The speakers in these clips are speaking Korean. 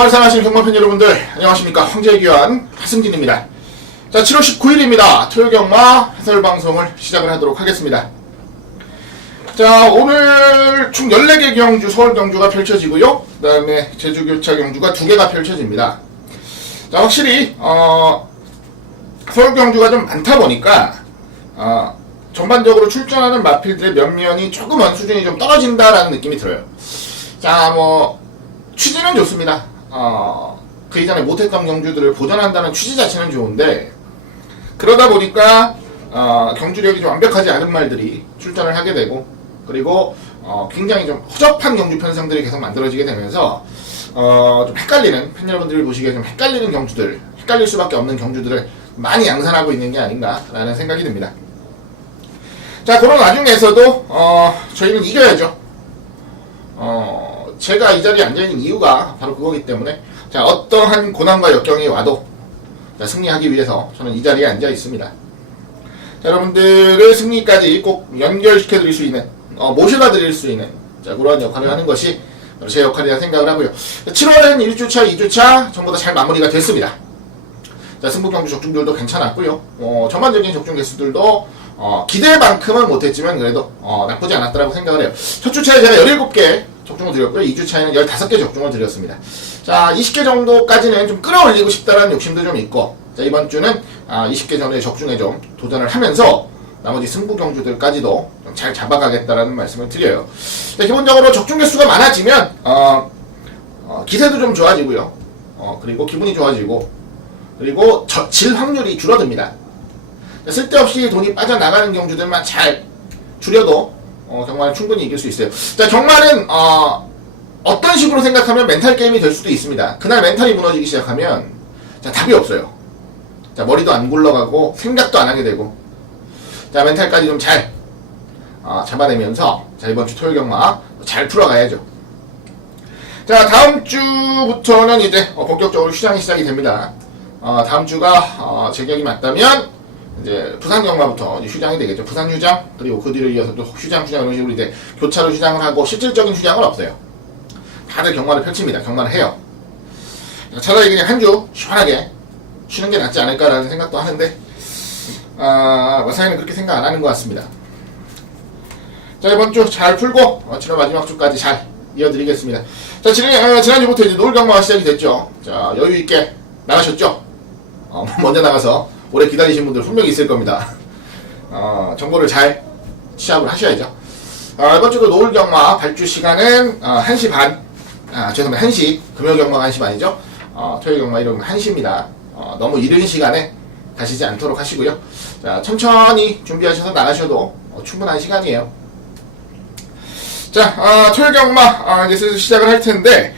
경마를 사랑하시는 경마팬 여러분들, 안녕하십니까. 황제의 귀환 하승진입니다. 자, 7월 19일입니다. 토요일 경마 해설 방송을 시작을 하도록 하겠습니다. 자, 오늘 총 14개 경주, 서울 경주가 펼쳐지고요. 그 다음에 제주 교차 경주가 2개가 펼쳐집니다. 자, 확실히 서울 경주가 좀 많다 보니까 전반적으로 출전하는 마필들의 면면이 조금은 수준이 좀 떨어진다라는 느낌이 들어요. 자, 취지는 좋습니다. 그 이전에 못했던 경주들을 보전한다는 취지 자체는 좋은데, 그러다 보니까 경주력이 좀 완벽하지 않은 말들이 출전을 하게 되고, 그리고 굉장히 좀 허접한 경주 편성들이 계속 만들어지게 되면서 좀 헷갈리는, 팬 여러분들이 보시기에 좀 헷갈리는 경주들, 헷갈릴 수밖에 없는 경주들을 많이 양산하고 있는 게 아닌가라는 생각이 듭니다. 자, 그런 와중에서도 저희는 이겨야죠. 제가 이 자리에 앉아있는 이유가 바로 그거기 때문에, 자, 어떠한 고난과 역경이 와도 승리하기 위해서 저는 이 자리에 앉아 있습니다. 자, 여러분들의 승리까지 꼭 연결시켜드릴 수 있는, 모셔다 드릴 수 있는, 자, 그런 역할을 하는 것이 제 역할이라 생각을 하고요. 7월엔 1주차, 2주차 전부 다 잘 마무리가 됐습니다. 자, 승부경주 적중들도 괜찮았고요. 전반적인 적중 개수들도 기대만큼은 못했지만 그래도 나쁘지 않았다고 생각을 해요. 첫 주차에 제가 17개 적중을 드렸고요. 2주차에는 15개 적중을 드렸습니다. 자, 20개 정도까지는 좀 끌어올리고 싶다라는 욕심도 좀 있고, 자, 이번 주는 20개 전에 적중에 좀 도전을 하면서 나머지 승부 경주들까지도 좀 잘 잡아가겠다라는 말씀을 드려요. 자, 기본적으로 적중 개수가 많아지면 기세도 좀 좋아지고요. 그리고 기분이 좋아지고, 그리고 질 확률이 줄어듭니다. 쓸데없이 돈이 빠져나가는 경주들만 잘 줄여도 경마는 충분히 이길 수 있어요. 자, 경마는 어떤 식으로 생각하면 멘탈 게임이 될 수도 있습니다. 그날 멘탈이 무너지기 시작하면 자, 답이 없어요. 자, 머리도 안 굴러가고 생각도 안 하게 되고, 자, 멘탈까지 좀 잘 잡아내면서, 자, 이번 주 토요일 경마 잘 풀어가야죠. 자, 다음 주부터는 이제 본격적으로 휴장이 시작이 됩니다. 다음 주가 제 기억이 맞다면 이제 부산 경마부터 휴장이 되겠죠. 부산 휴장, 그리고 그 뒤를 이어서 또 휴장 이런 식으로 이제 교차로 휴장을 하고, 실질적인 휴장은 없어요. 다들 경마를 펼칩니다. 경마를 해요. 차라리 그냥 한 주 시원하게 쉬는 게 낫지 않을까라는 생각도 하는데, 마사이는 그렇게 생각 안 하는 것 같습니다. 자, 이번 주 잘 풀고 7월 마지막 주까지 잘 이어드리겠습니다. 자, 지난주부터 이제 노을 경마가 시작이 됐죠. 자, 여유 있게 나가셨죠? 먼저 나가서 오래 기다리신 분들 분명히 있을 겁니다. 정보를 잘 취합을 하셔야죠. 이번 주도 노을 경마 발주 시간은 1시 반, 죄송합니다. 1시, 금요 경마가 1시 반이죠. 토요일 경마 이러면 1시입니다. 너무 이른 시간에 가시지 않도록 하시고요. 자, 천천히 준비하셔서 나가셔도 충분한 시간이에요. 자, 토요일 경마 이제 슬슬 시작을 할 텐데,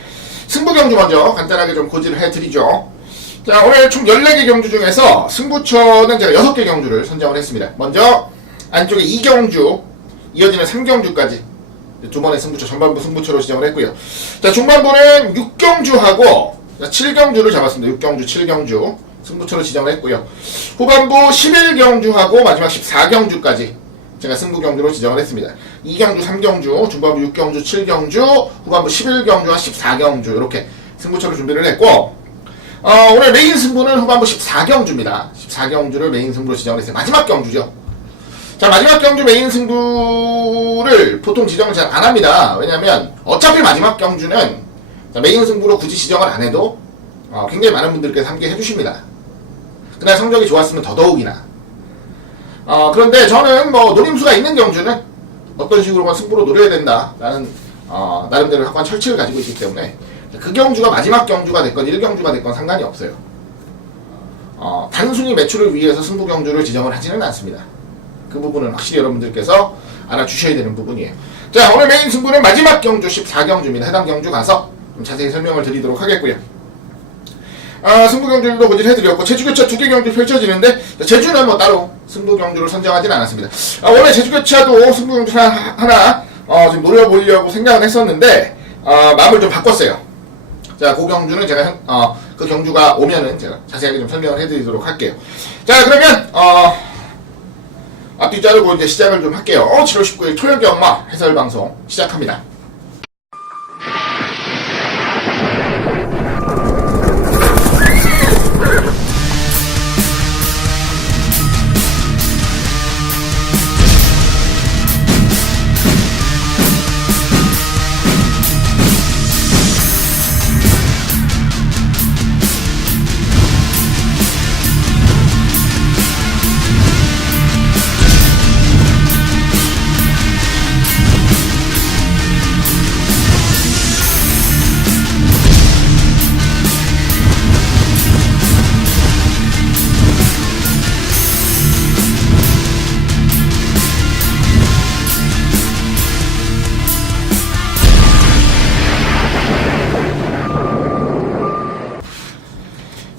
승부 경주 먼저 간단하게 좀 고지를 해드리죠. 자, 오늘 총 14개 경주 중에서 승부처는 제가 6개 경주를 선정을 했습니다. 먼저 안쪽에 2경주, 이어지는 3경주까지 두 번의 승부처, 전반부 승부처로 지정을 했고요. 자, 중반부는 6경주하고 7경주를 잡았습니다. 6경주, 7경주 승부처로 지정을 했고요. 후반부 11경주하고 마지막 14경주까지 제가 승부경주로 지정을 했습니다. 2경주, 3경주, 중반부 6경주, 7경주, 후반부 11경주와 14경주 이렇게 승부처로 준비를 했고, 오늘 메인 승부는 후반부 14경주입니다. 14경주를 메인 승부로 지정을 했어요. 마지막 경주죠. 자, 마지막 경주 메인 승부를 보통 지정을 잘 안 합니다. 왜냐면 어차피 마지막 경주는 메인 승부로 굳이 지정을 안 해도 굉장히 많은 분들께서 함께 해주십니다. 그날 성적이 좋았으면 더더욱이나. 그런데 저는 노림수가 있는 경주는 어떤 식으로만 승부로 노려야 된다라는 나름대로 확고한 철칙을 가지고 있기 때문에 그 경주가 마지막 경주가 됐건 1경주가 됐건 상관이 없어요. 단순히 매출을 위해서 승부 경주를 지정을 하지는 않습니다. 그 부분은 확실히 여러분들께서 알아주셔야 되는 부분이에요. 자, 오늘 메인 승부는 마지막 경주 14경주입니다. 해당 경주 가서 좀 자세히 설명을 드리도록 하겠고요. 승부 경주도 고지를 해드렸고, 제주교차 2개 경주 펼쳐지는데, 제주는 따로 승부 경주를 선정하진 않았습니다. 원래 제주교차도 승부 경주 하나 지금 노려보려고 생각을 했었는데, 마음을 좀 바꿨어요. 자, 그 경주는 제가 그 경주가 오면은 제가 자세하게 좀 설명을 해드리도록 할게요. 자, 그러면 앞뒤 자르고 이제 시작을 좀 할게요. 7월 19일 토요일 경마 해설 방송 시작합니다.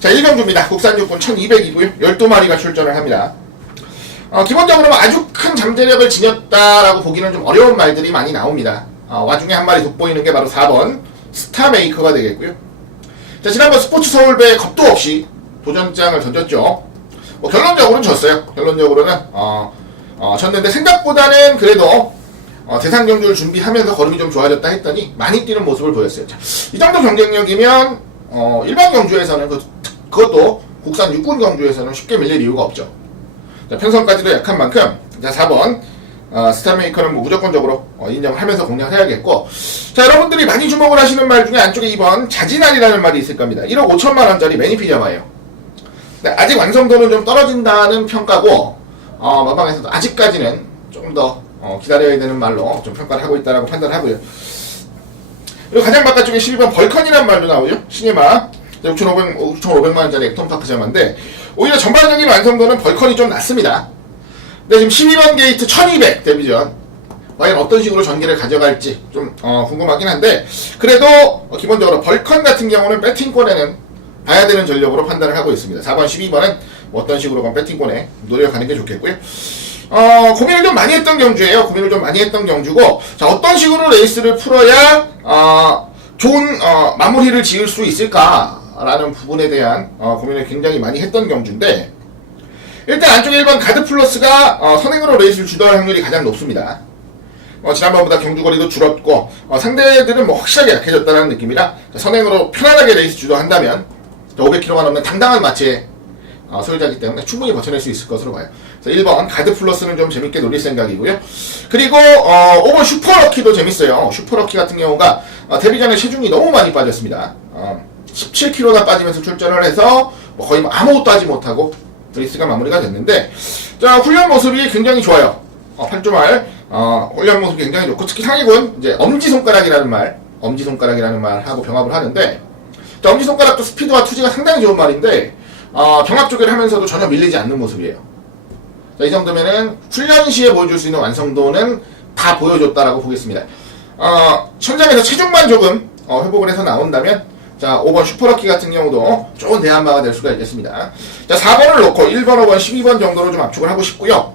자, 1경주입니다. 국산 육군 1200이고요. 12마리가 출전을 합니다. 기본적으로 아주 큰 잠재력을 지녔다라고 보기는 좀 어려운 말들이 많이 나옵니다. 와중에 한 마리 돋보이는 게 바로 4번 스타메이커가 되겠고요. 자, 지난번 스포츠 서울배 겁도 없이 도전장을 던졌죠. 결론적으로는 졌어요. 결론적으로는 졌는데 생각보다는 그래도 대상 경주를 준비하면서 걸음이 좀 좋아졌다 했더니 많이 뛰는 모습을 보였어요. 자, 이 정도 경쟁력이면 일반 경주에서는 그것도 국산 육군 경주에서는 쉽게 밀릴 이유가 없죠. 자, 편성까지도 약한 만큼 자, 4번 스타메이커는 뭐 무조건적으로 인정을 하면서 공략을 해야겠고, 자, 여러분들이 많이 주목을 하시는 말 중에 안쪽에 2번 자진알이라는 말이 있을 겁니다. 1억 5천만원짜리 매니피자마예요. 아직 완성도는 좀 떨어진다는 평가고, 마방에서도 아직까지는 좀 더 기다려야 되는 말로 좀 평가를 하고 있다라고 판단을 하고요. 그리고 가장 바깥쪽에 12번 벌컨이라는 말도 나오죠. 시네마 6,500만원짜리 액톤파크 자마인데 오히려 전반적인 완성도는 벌컨이 좀 낮습니다. 근데 지금 12번 게이트 1200 데뷔전 과연 어떤 식으로 전개를 가져갈지 좀 궁금하긴 한데, 그래도 기본적으로 벌컨 같은 경우는 배팅권에는 봐야 되는 전력으로 판단을 하고 있습니다. 4번 12번은 어떤 식으로 배팅권에 노려가는 게 좋겠고요. 고민을 좀 많이 했던 경주예요. 고민을 좀 많이 했던 경주고, 자, 어떤 식으로 레이스를 풀어야 좋은 마무리를 지을 수 있을까라는 부분에 대한 고민을 굉장히 많이 했던 경주인데, 일단 안쪽에 1번 가드 플러스가 선행으로 레이스를 주도할 확률이 가장 높습니다. 지난번보다 경주거리도 줄었고 상대들은 뭐 확실하게 약해졌다는 느낌이라 선행으로 편안하게 레이스 주도한다면 500km가 넘는 당당한 마치의 소유자이기 때문에 충분히 버텨낼 수 있을 것으로 봐요. 그래서 1번 가드 플러스는 좀 재밌게 노릴 생각이고요. 그리고 5번 슈퍼럭키도 재밌어요. 슈퍼럭키 같은 경우가 데뷔 전에 체중이 너무 많이 빠졌습니다. 17kg나 빠지면서 출전을 해서 거의 뭐 아무것도 하지 못하고 레이스가 마무리가 됐는데, 자, 훈련 모습이 굉장히 좋아요. 8주말 훈련 모습이 굉장히 좋고, 특히 상위군 이제 엄지손가락이라는 말 하고 병합을 하는데, 자, 엄지손가락도 스피드와 투지가 상당히 좋은 말인데 병합 조개를 하면서도 전혀 밀리지 않는 모습이에요. 자, 이 정도면은 훈련 시에 보여줄 수 있는 완성도는 다 보여줬다라고 보겠습니다. 현장에서 체중만 조금 회복을 해서 나온다면, 자, 5번 슈퍼럭키 같은 경우도 좋은 대안마가 될 수가 있겠습니다. 자, 4번을 놓고 1번, 5번, 12번 정도로 좀 압축을 하고 싶고요.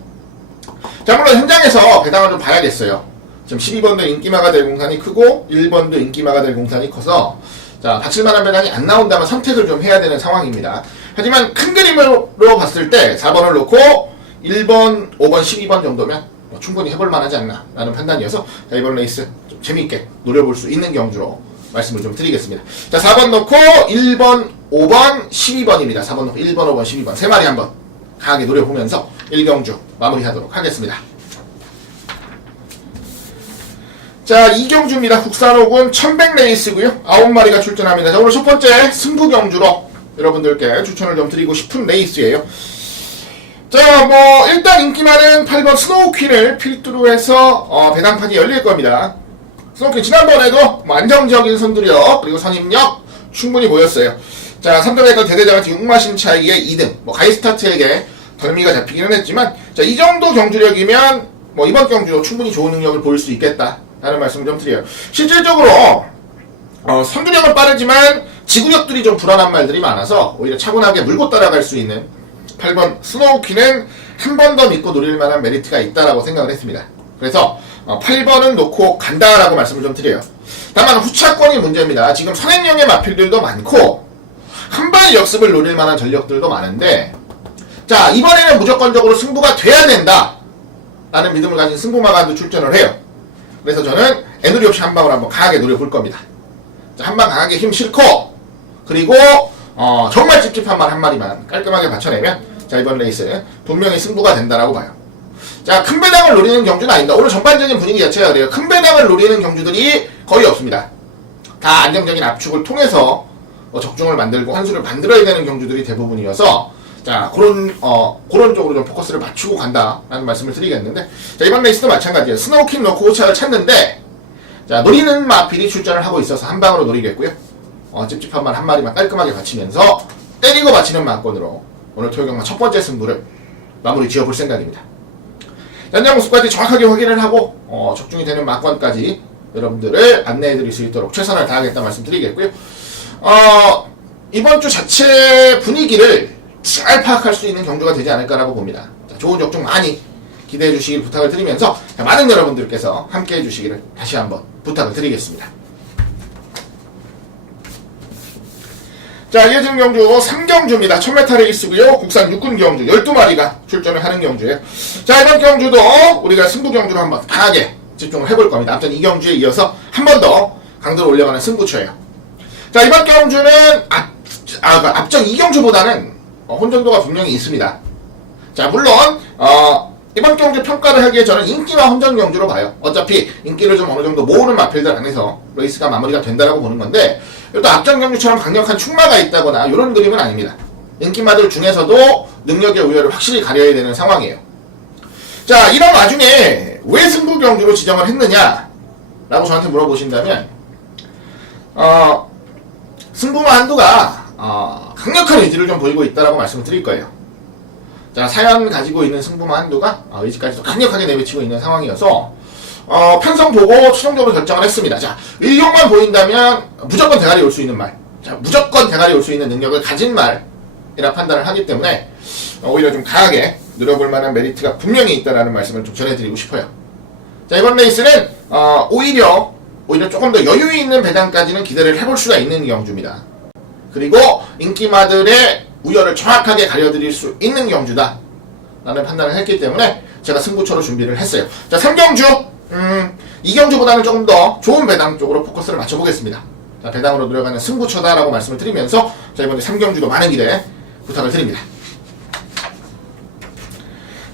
자, 물론 현장에서 배당을 좀 봐야겠어요. 지금 12번도 인기마가 될 공산이 크고 1번도 인기마가 될 공산이 커서, 자, 받칠만한 배당이 안 나온다면 선택을 좀 해야 되는 상황입니다. 하지만 큰 그림으로 봤을 때 4번을 놓고 1번, 5번, 12번 정도면 충분히 해볼 만하지 않나 라는 판단이어서, 자, 이번 레이스 좀 재미있게 노려볼 수 있는 경주로 말씀을 좀 드리겠습니다. 자, 4번 놓고 1번, 5번, 12번입니다. 4번 놓고 1번, 5번, 12번 세 마리 한번 강하게 노려보면서 1경주 마무리하도록 하겠습니다. 자, 2경주입니다. 국산호군 1100 레이스고요. 9마리가 출전합니다. 자, 오늘 첫 번째 승부 경주로 여러분들께 추천을 좀 드리고 싶은 레이스예요. 자, 뭐 일단 인기 많은 8번 스노우퀸을 필두로 해서 배당판이 열릴 겁니다. 스노우퀸 지난번에도 뭐 안정적인 선두력 그리고 선임력 충분히 보였어요. 자, 3등에서 대대장한테 6마신 차이의 2등, 뭐 가이스타트에게 덜미가 잡히기는 했지만, 자, 이 정도 경주력이면 뭐 이번 경주로 충분히 좋은 능력을 보일 수 있겠다 라는 말씀을 좀 드려요. 실질적으로 선두력은 빠르지만 지구력들이 좀 불안한 말들이 많아서 오히려 차분하게 물고 따라갈 수 있는 8번 스노우퀸은 한 번 더 믿고 노릴 만한 메리트가 있다라고 생각을 했습니다. 그래서 8번은 놓고 간다라고 말씀을 좀 드려요. 다만 후차권이 문제입니다. 지금 선행력의 마필들도 많고 한발 역습을 노릴 만한 전력들도 많은데, 자, 이번에는 무조건적으로 승부가 돼야 된다 라는 믿음을 가진 승부마간도 출전을 해요. 그래서 저는 애누리 없이 한 방을 한번 강하게 노려볼 겁니다. 자, 한 방 강하게 힘 실고, 그리고 정말 찝찝한 말 한 마리만 깔끔하게 받쳐내면, 자, 이번 레이스 분명히 승부가 된다라고 봐요. 자, 큰 배당을 노리는 경주는 아닙니다. 오늘 전반적인 분위기 자체가 그래요. 큰 배당을 노리는 경주들이 거의 없습니다. 다 안정적인 압축을 통해서 적중을 만들고 환수를 만들어야 되는 경주들이 대부분이어서, 자, 그런 쪽으로 좀 포커스를 맞추고 간다라는 말씀을 드리겠는데, 자, 이번 레이스도 마찬가지예요. 스노우퀸 놓고 호착을 찾는데, 자, 노리는 마필이 출전을 하고 있어서 한 방으로 노리겠고요. 찝찝한 말 한 마리만 깔끔하게 받치면서 때리고 받치는 마건으로 오늘 토요경마 첫 번째 승부를 마무리 지어볼 생각입니다. 연장 모습까지 정확하게 확인을 하고 적중이 되는 마건까지 여러분들을 안내해드릴 수 있도록 최선을 다하겠다 말씀드리겠고요. 이번 주 자체 분위기를 잘 파악할 수 있는 경주가 되지 않을까라고 봅니다. 자, 좋은 적중 많이 기대해 주시길 부탁을 드리면서 많은 여러분들께서 함께 해 주시기를 다시 한번 부탁을 드리겠습니다. 자, 이어지는 경주 3경주입니다. 1000m 레이스고요. 국산 육군 경주 12마리가 출전을 하는 경주예요. 자, 이번 경주도 우리가 승부 경주로 한번 강하게 집중을 해볼 겁니다. 앞전 2경주에 이어서 한 번 더 강도를 올려가는 승부처예요. 자, 이번 경주는 앞전 2경주보다는 혼전도가 분명히 있습니다. 자, 물론 이번 경주 평가를 하기에 저는 인기와 혼전 경주로 봐요. 어차피 인기를 좀 어느 정도 모으는 마필들 안에서 레이스가 마무리가 된다라고 보는 건데, 또 앞전 경주처럼 강력한 충마가 있다거나 이런 그림은 아닙니다. 인기마들 중에서도 능력의 우열을 확실히 가려야 되는 상황이에요. 자, 이런 와중에 왜 승부 경주로 지정을 했느냐 라고 저한테 물어보신다면, 승부마 한두가 강력한 의지를 좀 보이고 있다라고 말씀을 드릴 거예요. 자, 사연 가지고 있는 승부마 한두가 의지까지도 강력하게 내비치고 있는 상황이어서 편성 보고 최종적으로 결정을 했습니다. 자, 의욕만 보인다면 무조건 대가리 올 수 있는 말, 자, 무조건 대가리 올 수 있는 능력을 가진 말이라 판단을 하기 때문에 오히려 좀 강하게 누려볼 만한 메리트가 분명히 있다라는 말씀을 좀 전해드리고 싶어요. 자, 이번 레이스는 오히려 조금 더 여유 있는 배당까지는 기대를 해볼 수가 있는 경주입니다. 그리고 인기마들의 우열을 정확하게 가려드릴 수 있는 경주다 라는 판단을 했기 때문에 제가 승부처로 준비를 했어요. 자, 3경주 2경주보다는 조금 더 좋은 배당 쪽으로 포커스를 맞춰보겠습니다. 자, 배당으로 들어가는 승부처다라고 말씀을 드리면서 자, 이번에 3경주도 많은 기대 부탁을 드립니다.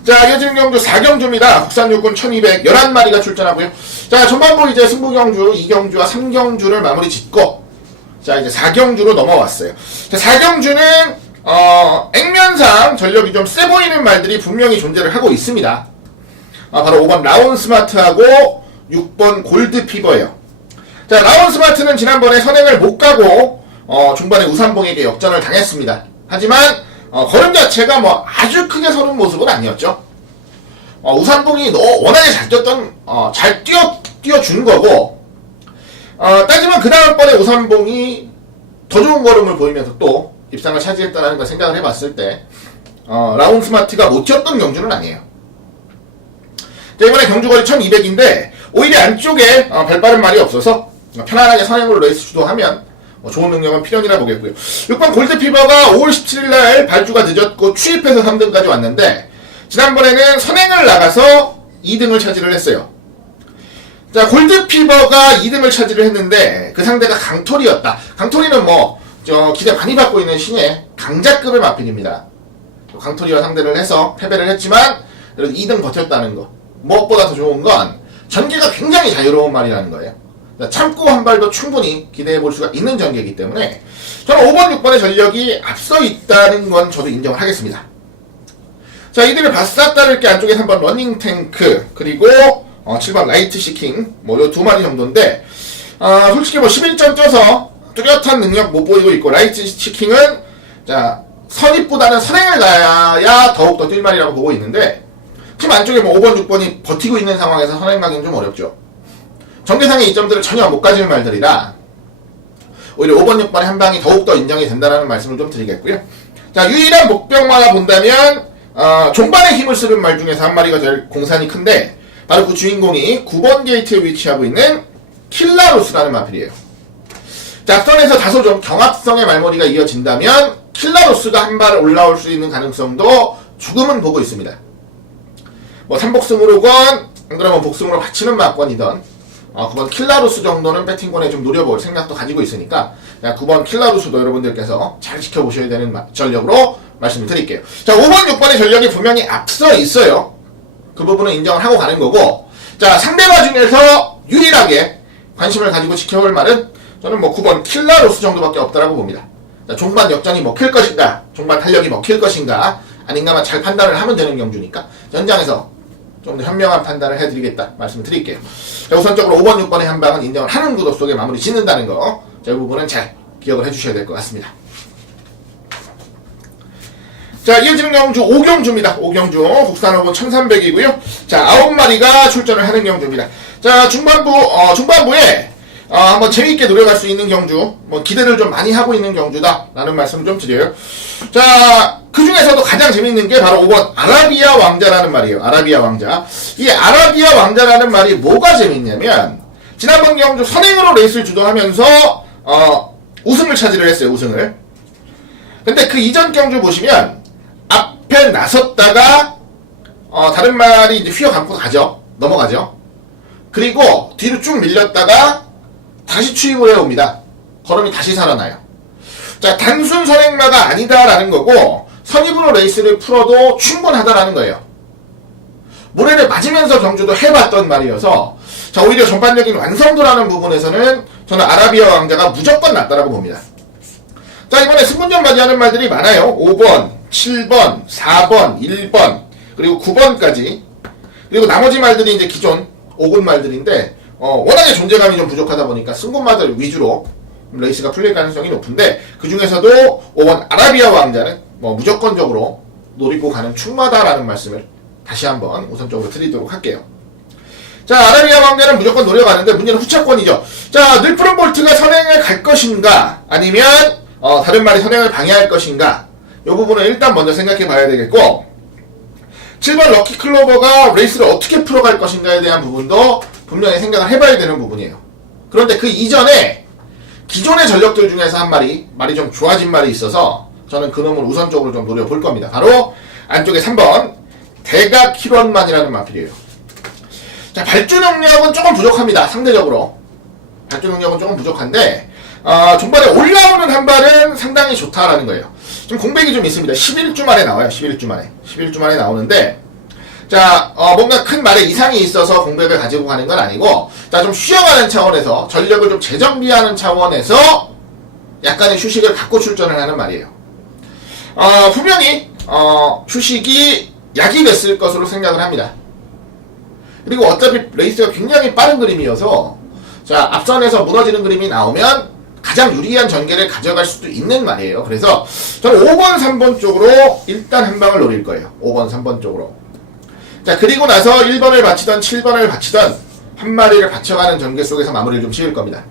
자, 이어지는 경주 4경주입니다. 국산 육군 1211마리가 출전하고요. 자, 전반부 이제 승부경주 2경주와 3경주를 마무리 짓고 자, 이제 4경주로 넘어왔어요. 자, 4경주는 액면상 전력이 좀 세 보이는 말들이 분명히 존재를 하고 있습니다. 바로 5번 라온 스마트하고 6번 골드 피버예요. 자, 라온 스마트는 지난번에 선행을 못 가고 중반에 우산봉에게 역전을 당했습니다. 하지만 걸음 자체가 뭐 아주 크게 서는 모습은 아니었죠. 우산봉이 워낙에 잘 뛰어준 거고, 따지면 그 다음번에 우산봉이 더 좋은 걸음을 보이면서 또 입상을 차지했다는 걸 생각을 해봤을 때, 라온 스마트가 못 뛰었던 경주는 아니에요. 자, 이번에 경주거리 1200인데, 오히려 안쪽에 별바른 말이 없어서 편안하게 선행으로 레이스 주도하면 좋은 능력은 필연이라 보겠고요. 6번 골드피버가 5월 17일날 발주가 늦었고 추입해서 3등까지 왔는데 지난번에는 선행을 나가서 2등을 차지를 했어요. 자, 골드피버가 2등을 차지를 했는데 그 상대가 강토리였다. 강토리는 기대 많이 받고 있는 신의 강자급의 마필입니다. 강토리와 상대를 해서 패배를 했지만 그래도 2등 버텼다는 거. 무엇보다 더 좋은 건 전개가 굉장히 자유로운 말이라는 거예요. 참고 한 발도 충분히 기대해 볼 수가 있는 전개이기 때문에 저는 5번, 6번의 전력이 앞서 있다는 건 저도 인정을 하겠습니다. 자, 이들을 바싹 따를 게 안쪽에 3번 러닝 탱크 그리고 7번 라이트 시킹 요 두 마리 정도인데 솔직히 11점 뛰어서 뚜렷한 능력 못 보이고 있고 라이트 시킹은 자, 선입보다는 선행을 가야 더욱더 뛸 말이라고 보고 있는데 팀 안쪽에 5번, 6번이 버티고 있는 상황에서 선행 가기는 좀 어렵죠. 전개상의 이점들을 전혀 못 가지는 말들이라 오히려 5번, 6번의 한 방이 더욱더 인정이 된다는 말씀을 좀 드리겠고요. 자, 유일한 목병마다 본다면 종반에 힘을 쓰는 말 중에서 한 마리가 제일 공산이 큰데 바로 그 주인공이 9번 게이트에 위치하고 있는 킬라로스라는 마필이에요. 자, 앞선에서 다소 좀 경합성의 말머리가 이어진다면 킬라로스가 한 발 올라올 수 있는 가능성도 조금은 보고 있습니다. 3복승으로건 안 그러면 복승으로 받치는 막건이던 9번 킬라루스 정도는 배팅권에 좀 노려볼 생각도 가지고 있으니까 9번 킬라루스도 여러분들께서 잘 지켜보셔야 되는 전력으로 말씀을 드릴게요. 자, 5번, 6번의 전력이 분명히 앞서 있어요. 그 부분은 인정을 하고 가는 거고, 자, 상대마 중에서 유일하게 관심을 가지고 지켜볼 말은 저는 9번 킬라루스 정도밖에 없다라고 봅니다. 자, 종반 역전이 먹힐 것인가, 종반 탄력이 먹힐 것인가 아닌가만 잘 판단을 하면 되는 경주니까 연장에서 좀 더 현명한 판단을 해드리겠다 말씀을 드릴게요. 자, 우선적으로 5번, 6번의 한 방은 인정을 하는 구도 속에 마무리 짓는다는 거, 자, 이 부분은 잘 기억을 해주셔야 될 것 같습니다. 자, 이어지는 경주 5경주입니다. 5경주 국산호군 1300이고요. 자, 9마리가 출전을 하는 경주입니다. 자, 중반부에 한번 재미있게 노려갈 수 있는 경주, 기대를 좀 많이 하고 있는 경주다라는 말씀을 좀 드려요. 자, 그 중에서도 가장 재미있는 게 바로 5번 아라비아 왕자라는 말이에요. 아라비아 왕자. 이 아라비아 왕자라는 말이 뭐가 재밌냐면, 지난번 경주 선행으로 레이스를 주도하면서 우승을 차지를 했어요. 우승을. 근데 그 이전 경주 보시면 앞에 나섰다가 다른 말이 이제 휘어감고 가죠. 넘어가죠. 그리고 뒤로 쭉 밀렸다가 다시 추임을 해옵니다. 걸음이 다시 살아나요. 자, 단순 선행마가 아니다라는 거고, 선입으로 레이스를 풀어도 충분하다라는 거예요. 모래를 맞으면서 경주도 해봤던 말이어서, 자, 오히려 전반적인 완성도라는 부분에서는 저는 아라비아 왕자가 무조건 낫다라고 봅니다. 자, 이번에 승분전 맞이하는 말들이 많아요. 5번, 7번, 4번, 1번, 그리고 9번까지. 그리고 나머지 말들이 이제 기존 5군 말들인데, 워낙에 존재감이 좀 부족하다 보니까 승군마들 위주로 레이스가 풀릴 가능성이 높은데, 그 중에서도 5번 아라비아 왕자는 무조건적으로 노리고 가는 충마다라는 말씀을 다시 한번 우선적으로 드리도록 할게요. 자, 아라비아 왕자는 무조건 노려가는데 문제는 후차권이죠. 자, 늘푸른 볼트가 선행을 갈 것인가, 아니면 다른 말이 선행을 방해할 것인가, 이 부분은 일단 먼저 생각해 봐야 되겠고, 7번 럭키 클로버가 레이스를 어떻게 풀어갈 것인가에 대한 부분도 분명히 생각을 해봐야 되는 부분이에요. 그런데 그 이전에 기존의 전력들 중에서 한 말이 좀 좋아진 말이 있어서 저는 그놈을 우선적으로 좀 노려볼 겁니다. 바로 안쪽에 3번 대각 킬원만이라는 마필이에요. 자, 발주 능력은 조금 부족합니다. 상대적으로 발주 능력은 조금 부족한데, 종반에 올라오는 한 발은 상당히 좋다라는 거예요. 좀 공백이 좀 있습니다. 11주 만에 나와요. 11주 만에 나오는데, 자, 뭔가 큰 말에 이상이 있어서 공백을 가지고 가는 건 아니고, 자, 좀 쉬어가는 차원에서, 전력을 좀 재정비하는 차원에서 약간의 휴식을 갖고 출전을 하는 말이에요. 분명히 휴식이 약이 됐을 것으로 생각을 합니다. 그리고 어차피 레이스가 굉장히 빠른 그림이어서, 자, 앞선에서 무너지는 그림이 나오면 가장 유리한 전개를 가져갈 수도 있는 말이에요. 그래서 저는 5번, 3번 쪽으로 일단 한 방을 노릴 거예요. 5번, 3번 쪽으로. 자, 그리고 나서 1번을 바치던 7번을 바치던 한 마리를 받쳐가는 전개 속에서 마무리를 좀 지을 겁니다.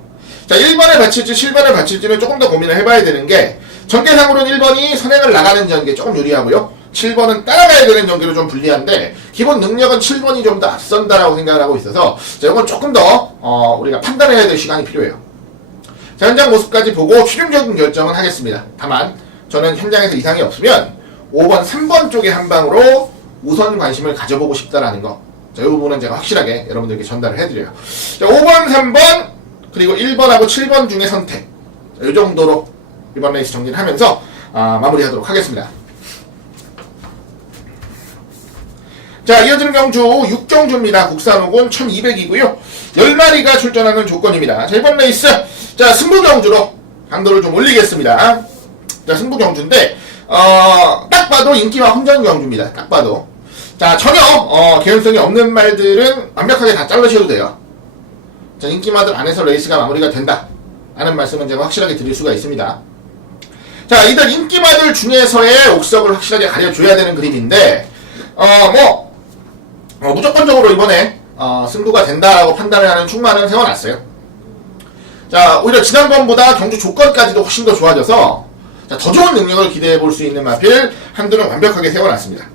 자, 1번을 바칠지 7번을 바칠지는 조금 더 고민을 해봐야 되는 게, 전개상으로는 1번이 선행을 나가는 전개 조금 유리하고요. 7번은 따라가야 되는 전개로 좀 불리한데, 기본 능력은 7번이 좀 더 앞선다라고 생각을 하고 있어서, 자, 이건 조금 더 우리가 판단해야 될 시간이 필요해요. 자, 현장 모습까지 보고 최종적인 결정은 하겠습니다. 다만 저는 현장에서 이상이 없으면 5번, 3번 쪽에 한 방으로 우선 관심을 가져보고 싶다라는 거, 자, 이 부분은 제가 확실하게 여러분들께 전달을 해드려요. 자, 5번, 3번, 그리고 1번하고 7번 중에 선택, 이 정도로 이번 레이스 정리를 하면서 마무리하도록 하겠습니다. 자, 이어지는 경주 6경주입니다. 국산 5군 1200이고요. 10마리가 출전하는 조건입니다. 자, 이번 레이스, 자, 승부경주로 강도를 좀 올리겠습니다. 자, 승부경주인데, 딱 봐도 인기와 혼전경주입니다. 딱 봐도. 자, 전혀, 개연성이 없는 말들은 완벽하게 다 잘라셔도 돼요. 자, 인기마들 안에서 레이스가 마무리가 된다 라는 말씀은 제가 확실하게 드릴 수가 있습니다. 자, 이들 인기마들 중에서의 옥석을 확실하게 가려줘야 되는 그림인데, 무조건적으로 이번에 승부가 된다라고 판단을 하는 충만은 세워놨어요. 자, 오히려 지난번보다 경주 조건까지도 훨씬 더 좋아져서, 자, 더 좋은 능력을 기대해 볼 수 있는 마필 한두는 완벽하게 세워놨습니다.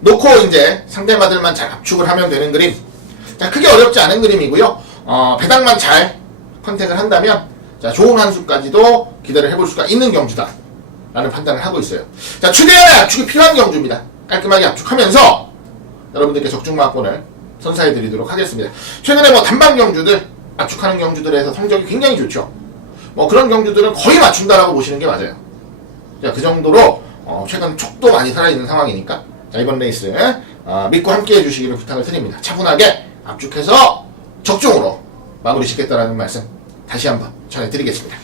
놓고 이제 상대마들만 잘 압축을 하면 되는 그림. 자, 크게 어렵지 않은 그림이고요. 배당만 잘 컨택을 한다면, 자, 좋은 한 수까지도 기대를 해볼 수가 있는 경주다 라는 판단을 하고 있어요. 자, 최대한의 압축이 필요한 경주입니다. 깔끔하게 압축하면서 여러분들께 적중마권을 선사해 드리도록 하겠습니다. 최근에 단방 경주들, 압축하는 경주들에서 성적이 굉장히 좋죠. 그런 경주들은 거의 맞춘다라고 보시는 게 맞아요. 자, 그 정도로 최근 촉도 많이 살아있는 상황이니까, 자, 이번 레이스 믿고 함께 해주시기를 부탁을 드립니다. 차분하게 압축해서 적중으로 마무리 짓겠다라는 말씀 다시 한번 전해드리겠습니다.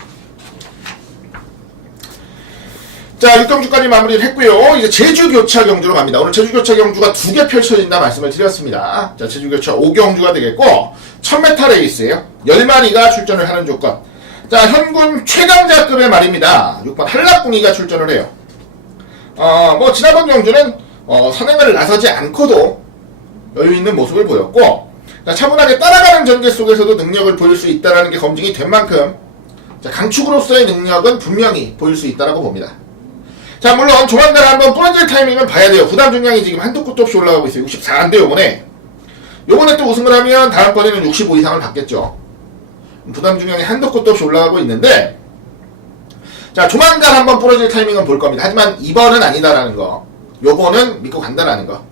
자, 6경주까지 마무리를 했고요. 이제 제주교차 경주로 갑니다. 오늘 제주교차 경주가 2개 펼쳐진다 말씀을 드렸습니다. 자, 제주교차 5경주가 되겠고 1000m 레이스예요. 10마리가 출전을 하는 조건. 자, 현군 최강자급의 말입니다. 6번 한락궁이가 출전을 해요. 지난번 경주는 선행을 나서지 않고도 여유 있는 모습을 보였고, 자, 차분하게 따라가는 전개 속에서도 능력을 보일 수 있다는 게 검증이 된 만큼 자, 강축으로서의 능력은 분명히 보일 수 있다고 봅니다. 자, 물론 조만간 한번 부러질 타이밍은 봐야 돼요. 부담 중량이 지금 한도 끝도 없이 올라가고 있어요. 64인데 요번에 또 우승을 하면 다음번에는 65 이상을 받겠죠. 부담 중량이 한도 끝도 없이 올라가고 있는데 자, 조만간 한번 부러질 타이밍은 볼 겁니다. 하지만 이번은 아니다라는 거, 요번은 믿고 간다라는 거.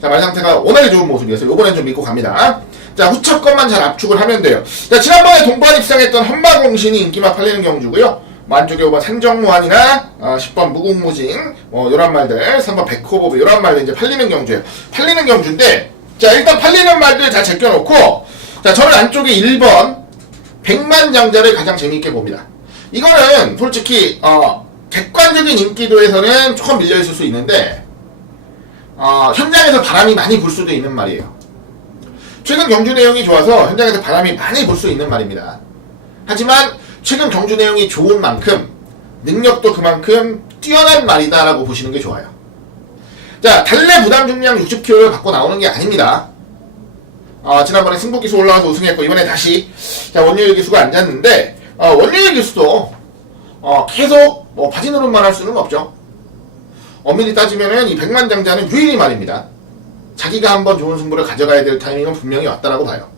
자, 말 상태가 워낙에 좋은 모습이었어요. 요번엔 좀 믿고 갑니다. 자, 후척것만 잘 압축을 하면 돼요. 자, 지난번에 동반 입상했던 헌마공신이 인기만 팔리는 경주고요. 안쪽에 5번 산정무한이나 10번 무궁무징 요런 말들, 3번 백호보브 요런 말들 이제 팔리는 경주예요. 팔리는 경주인데 자, 일단 팔리는 말들 다 제껴놓고 자, 저는 안쪽에 1번 백만장자를 가장 재미있게 봅니다. 이거는 솔직히 객관적인 인기도에서는 조금 밀려있을 수 있는데 현장에서 바람이 많이 불 수도 있는 말이에요. 최근 경주 내용이 좋아서 현장에서 바람이 많이 불 수 있는 말입니다. 하지만 최근 경주 내용이 좋은 만큼 능력도 그만큼 뛰어난 말이다라고 보시는 게 좋아요. 자, 달래 부담 중량 60kg를 갖고 나오는 게 아닙니다. 지난번에 승부기수 올라와서 우승했고 이번에 다시 자, 원유일 기수가 앉았는데 원유일 기수도 계속 바지노릇만 할 수는 없죠. 엄밀히 따지면은 이 백만장자는 유일이 말입니다. 자기가 한번 좋은 승부를 가져가야 될 타이밍은 분명히 왔다라고 봐요.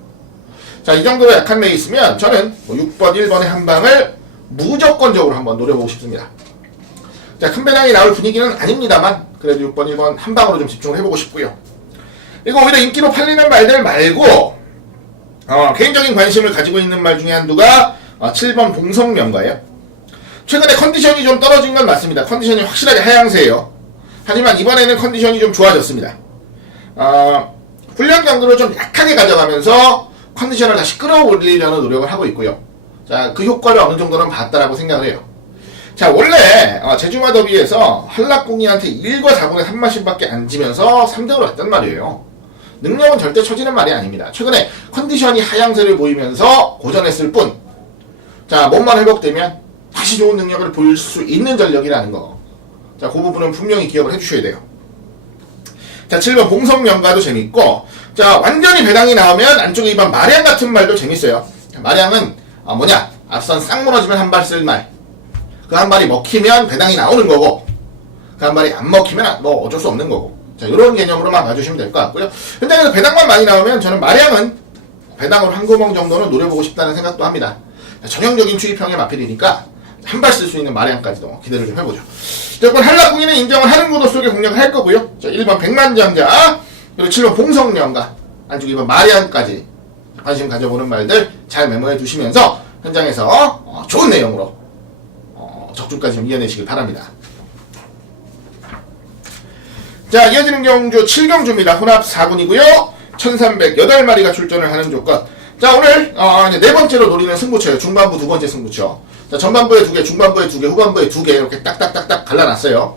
자, 이 정도로 약한 레이스면 저는 6번, 1번의 한 방을 무조건적으로 한번 노려보고 싶습니다. 자, 큰 배당이 나올 분위기는 아닙니다만 그래도 6번, 1번 한 방으로 좀 집중을 해보고 싶고요. 그리고 오히려 인기로 팔리는 말들 말고 개인적인 관심을 가지고 있는 말 중에 한두가 7번 봉성명가예요. 최근에 컨디션이 좀 떨어진 건 맞습니다. 컨디션이 확실하게 하향세예요. 하지만 이번에는 컨디션이 좀 좋아졌습니다. 훈련 강도를 좀 약하게 가져가면서 컨디션을 다시 끌어올리려는 노력을 하고 있고요. 자, 그 효과를 어느 정도는 봤다라고 생각을 해요. 자, 원래 제주마 더비에서 한락궁이한테 1과 4분의 3마신밖에 안 지면서 3등으로 왔단 말이에요. 능력은 절대 처지는 말이 아닙니다. 최근에 컨디션이 하향세를 보이면서 고전했을 뿐, 자, 몸만 회복되면 다시 좋은 능력을 보일 수 있는 전력이라는 거. 자, 그 부분은 분명히 기억을 해주셔야 돼요. 자, 7번 봉성명가도 재밌고, 자, 완전히 배당이 나오면 안쪽에 2번 마량 같은 말도 재밌어요. 마량은 뭐냐? 앞선 싹 무너지면 한 발 쓸 말. 그 한 발이 먹히면 배당이 나오는 거고, 그 한 발이 안 먹히면 뭐 어쩔 수 없는 거고. 자, 이런 개념으로만 봐주시면 될 것 같고요. 현장에서 배당만 많이 나오면 저는 마량은 배당으로 한 구멍 정도는 노려보고 싶다는 생각도 합니다. 자, 전형적인 추입형의 마필이니까 한 발 쓸 수 있는 마량까지도 기대를 좀 해보죠. 자, 이번 한락궁이는 인정을 하는 구도 속에 공략을 할 거고요. 자, 1번 백만장자, 그리고 7번 봉성명가, 안쪽 2번 마량까지 관심 가져보는 말들 잘 메모해 두시면서 현장에서 좋은 내용으로 적중까지 좀 이어내시길 바랍니다. 자, 이어지는 경주 7경주입니다. 혼합 4군이고요. 1308마리가 출전을 하는 조건. 자, 오늘 이제 네 번째로 노리는 승부처예요. 중반부 두 번째 승부처. 자, 전반부에 2개, 중반부에 2개, 후반부에 2개 이렇게 딱딱딱딱 갈라놨어요.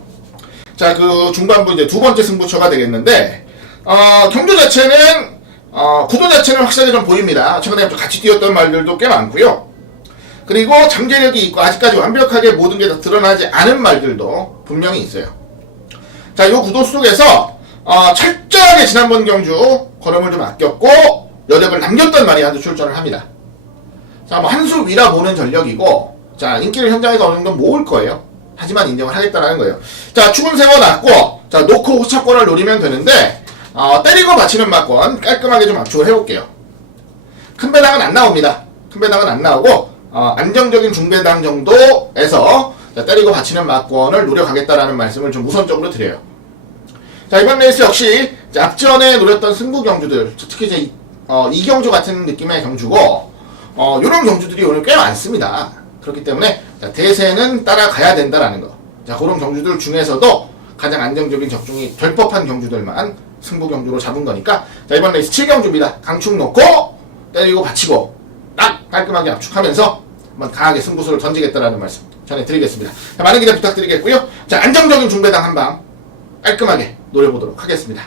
자, 그 중반부 이제 두 번째 승부처가 되겠는데 경주 자체는 구도 자체는 확실하게 좀 보입니다. 최근에 같이 뛰었던 말들도 꽤 많고요. 그리고 잠재력이 있고 아직까지 완벽하게 모든 게 다 드러나지 않은 말들도 분명히 있어요. 자, 이 구도 속에서 철저하게 지난번 경주 걸음을 좀 아꼈고 여력을 남겼던 말이 한두 출전을 합니다. 자, 뭐 한 수 위라 보는 전력이고, 자, 인기를 현장에서 어느 정도 모을 거예요. 하지만 인정을 하겠다라는 거예요. 자, 축은 세워놨고, 자, 놓고 후차권을 노리면 되는데 때리고 받치는 막권 깔끔하게 좀 압축을 해볼게요. 큰 배당은 안 나옵니다. 큰 배당은 안 나오고 안정적인 중배당 정도에서 자, 때리고 받치는 막권을 노려가겠다라는 말씀을 좀 우선적으로 드려요. 자, 이번 레이스 역시 앞전에 노렸던 승부 경주들, 특히 이제 이 경주 같은 느낌의 경주고 요런 경주들이 오늘 꽤 많습니다. 그렇기 때문에 자, 대세는 따라가야 된다라는 거. 자, 그런 경주들 중에서도 가장 안정적인 적중이 될 법한 경주들만 승부 경주로 잡은 거니까, 자, 이번 레이스 7경주입니다. 강축 놓고 때리고 받치고 딱 깔끔하게 압축하면서 한번 강하게 승부수를 던지겠다라는 말씀 전해드리겠습니다. 자, 많은 기대 부탁드리겠고요. 자, 안정적인 중배당 한방 깔끔하게 노려보도록 하겠습니다.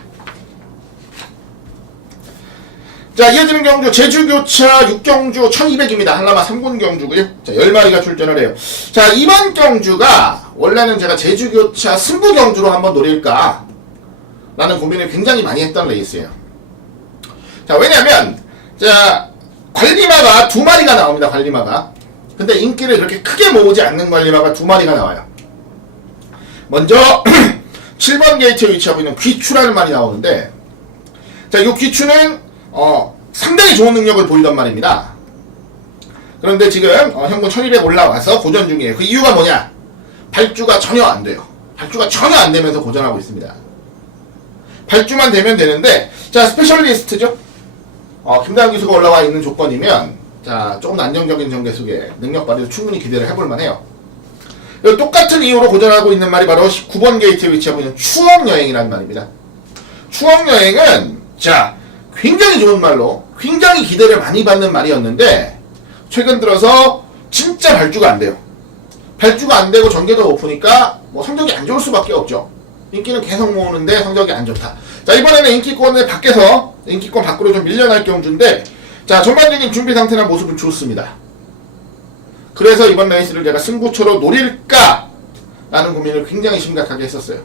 자, 이어지는 경주 제주교차 6경주 1200입니다. 한라마 3군 경주고요. 자, 10마리가 출전을 해요. 자, 이번 경주가 원래는 제가 제주교차 승부 경주로 한번 노릴까 라는 고민을 굉장히 많이 했던 레이스예요. 자, 왜냐면 자, 관리마가 두 마리가 나옵니다. 관리마가. 근데 인기를 그렇게 크게 모으지 않는 관리마가 두 마리가 나와요. 먼저 7번 게이트에 위치하고 있는 귀추라는 말이 나오는데, 자, 이 귀추는 상당히 좋은 능력을 보이던 말입니다. 그런데 지금 현금 1200 올라와서 고전 중이에요. 그 이유가 뭐냐? 발주가 전혀 안 돼요. 발주가 전혀 안 되면서 고전하고 있습니다. 발주만 되면 되는데, 자, 스페셜리스트죠? 김다현 기수가 올라와 있는 조건이면, 자, 조금 더 안정적인 전개 속에 능력 발휘도 충분히 기대를 해볼 만해요. 똑같은 이유로 고전하고 있는 말이 바로 9번 게이트에 위치하고 있는 추억여행이라는 말입니다. 추억여행은, 자, 굉장히 좋은 말로, 굉장히 기대를 많이 받는 말이었는데, 최근 들어서 진짜 발주가 안 돼요. 발주가 안 되고 전개도 못 푸니까, 뭐 성적이 안 좋을 수밖에 없죠. 인기는 계속 모으는데 성적이 안 좋다. 자, 이번에는 인기권을 밖에서, 인기권 밖으로 좀 밀려날 경주인데, 자, 전반적인 준비 상태나 모습은 좋습니다. 그래서 이번 레이스를 제가 승부처로 노릴까? 라는 고민을 굉장히 심각하게 했었어요.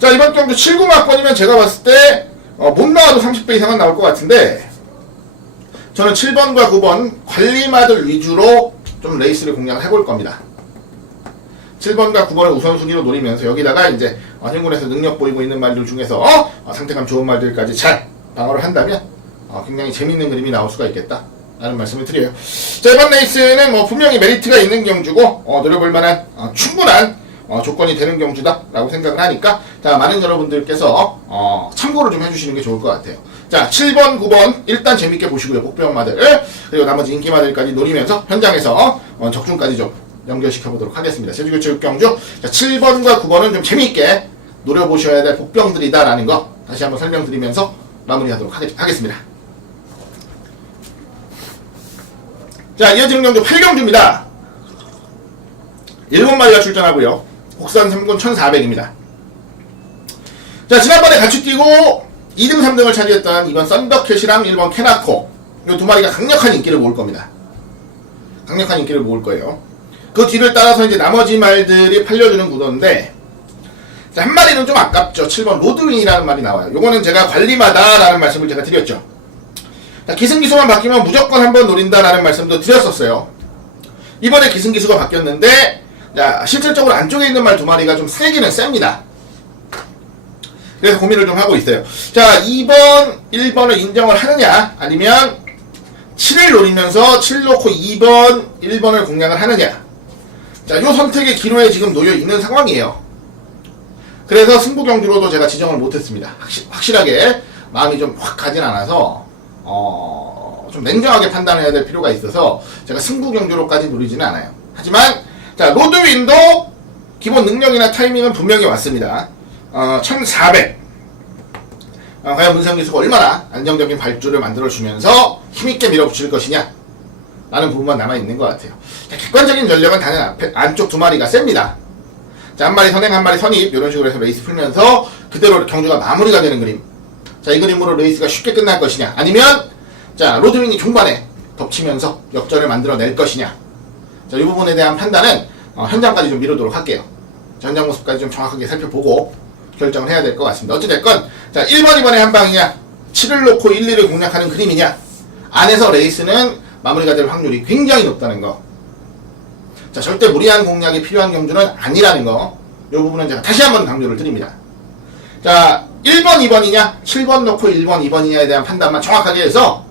자, 이번 경주 7구마권이면 제가 봤을 때, 못 나와도 30배 이상은 나올 것 같은데, 저는 7번과 9번 관리마들 위주로 좀 레이스를 공략을 해볼 겁니다. 7번과 9번을 우선순위로 노리면서 여기다가 이제 행군에서 능력 보이고 있는 말들 중에서 상태감 좋은 말들까지 잘 방어를 한다면 굉장히 재밌는 그림이 나올 수가 있겠다 라는 말씀을 드려요. 자, 이번 레이스는 뭐 분명히 메리트가 있는 경주고 노려볼 만한 충분한 조건이 되는 경주다 라고 생각을 하니까, 자, 많은 여러분들께서 참고를 좀 해주시는 게 좋을 것 같아요. 자, 7번, 9번 일단 재밌게 보시고요. 복병마들 그리고 나머지 인기마들까지 노리면서 현장에서 적중까지 좀 연결시켜 보도록 하겠습니다. 제주교체육경주, 자, 7번과 9번은 좀 재미있게 노려보셔야 될 복병들이다 라는 거 다시 한번 설명드리면서 마무리하도록 하겠습니다. 자, 이어지는 경주 8경주입니다. 7마리가 출전하고요. 국산 3군 1400입니다. 자, 지난번에 같이 뛰고 2등, 3등을 차지했던 이번 썬더캣이랑 1번 캐나코, 이 두 마리가 강력한 인기를 모을 겁니다. 강력한 인기를 모을 거예요. 그 뒤를 따라서 이제 나머지 말들이 팔려주는 구도인데, 자, 한 마리는 좀 아깝죠. 7번 로드윈이라는 말이 나와요. 요거는 제가 관리마다라는 말씀을 제가 드렸죠. 자, 기승기수만 바뀌면 무조건 한번 노린다라는 말씀도 드렸었어요. 이번에 기승기수가 바뀌었는데, 자, 실질적으로 안쪽에 있는 말 두 마리가 좀 세기는 셉니다. 그래서 고민을 좀 하고 있어요. 자, 2번, 1번을 인정을 하느냐, 아니면 7을 노리면서 7 놓고 2번, 1번을 공략을 하느냐. 자, 요 선택의 기로에 지금 놓여 있는 상황이에요. 그래서 승부 경주로도 제가 지정을 못했습니다. 확실하게 마음이 좀 확 가진 않아서 좀 냉정하게 판단해야 될 필요가 있어서 제가 승부 경주로까지 노리지는 않아요. 하지만 자, 로드윈도 기본 능력이나 타이밍은 분명히 왔습니다. 1400. 과연 문성기수가 얼마나 안정적인 발주를 만들어주면서 힘있게 밀어붙일 것이냐 라는 부분만 남아있는 것 같아요. 자, 객관적인 전력은 당연 안쪽 두 마리가 셉니다. 자, 한 마리 선행, 한 마리 선입, 이런 식으로 해서 레이스 풀면서 그대로 경주가 마무리가 되는 그림. 자, 이 그림으로 레이스가 쉽게 끝날 것이냐, 아니면 자, 로드윈이 중반에 덮치면서 역전을 만들어낼 것이냐. 자, 이 부분에 대한 판단은 현장까지 좀 미루도록 할게요. 자, 현장 모습까지 좀 정확하게 살펴보고 결정을 해야 될 것 같습니다. 어찌됐건 자, 1번, 2번에 한 방이냐, 7을 놓고 1, 2를 공략하는 그림이냐, 안에서 레이스는 마무리가 될 확률이 굉장히 높다는 거. 자, 절대 무리한 공략이 필요한 경주는 아니라는 거, 이 부분은 제가 다시 한번 강조를 드립니다. 자, 1번, 2번이냐, 7번 놓고 1번, 2번이냐에 대한 판단만 정확하게 해서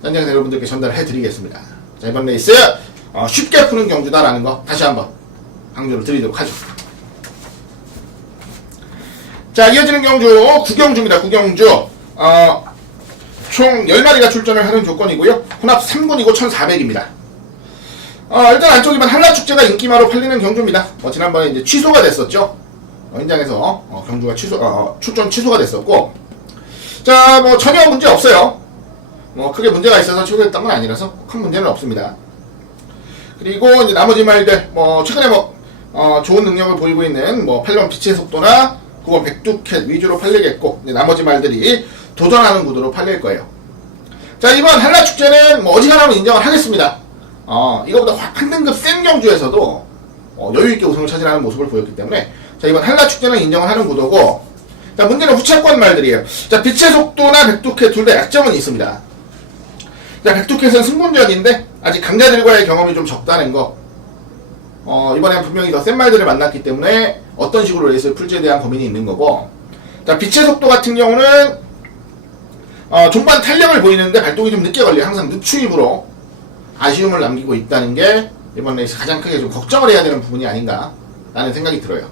현장에서 여러분들께 전달을 해드리겠습니다. 자, 이번 레이스 쉽게 푸는 경주다라는 거 다시 한번 강조를 드리도록 하죠. 자, 이어지는 경주 9경주입니다. 9경주 총 10마리가 출전을 하는 조건이고요. 혼합 3군이고 1400입니다. 일단 안쪽이면 한라축제가 인기마로 팔리는 경주입니다. 지난번에 이제 취소가 됐었죠. 현장에서 경주가 출전 취소가 됐었고, 자, 뭐 전혀 문제 없어요. 뭐 크게 문제가 있어서 취소했던 건 아니라서 큰 문제는 없습니다. 그리고 이제 나머지 말들, 뭐 최근에 좋은 능력을 보이고 있는 8번 빛의 속도나 9번 백두캣 위주로 팔리겠고, 이제 나머지 말들이 도전하는 구도로 팔릴 거예요. 자, 이번 한라축제는 어지간하면 인정을 하겠습니다. 이거보다 확 한 등급 센 경주에서도 여유있게 우승을 차지하는 모습을 보였기 때문에, 자, 이번 한라축제는 인정을 하는 구도고, 자, 문제는 후차권 말들이에요. 자, 빛의 속도나 백두캣 둘 다 약점은 있습니다. 자, 백두캐스는 승분전인데 아직 강자들과의 경험이 좀 적다는 거. 이번엔 분명히 더 센 말들을 만났기 때문에 어떤 식으로 레이스를 풀지에 대한 고민이 있는 거고. 자, 빛의 속도 같은 경우는 종반 탄력을 보이는데 발동이 좀 늦게 걸려요. 항상 늦추입으로 아쉬움을 남기고 있다는 게 이번 레이스 가장 크게 좀 걱정을 해야 되는 부분이 아닌가 라는 생각이 들어요.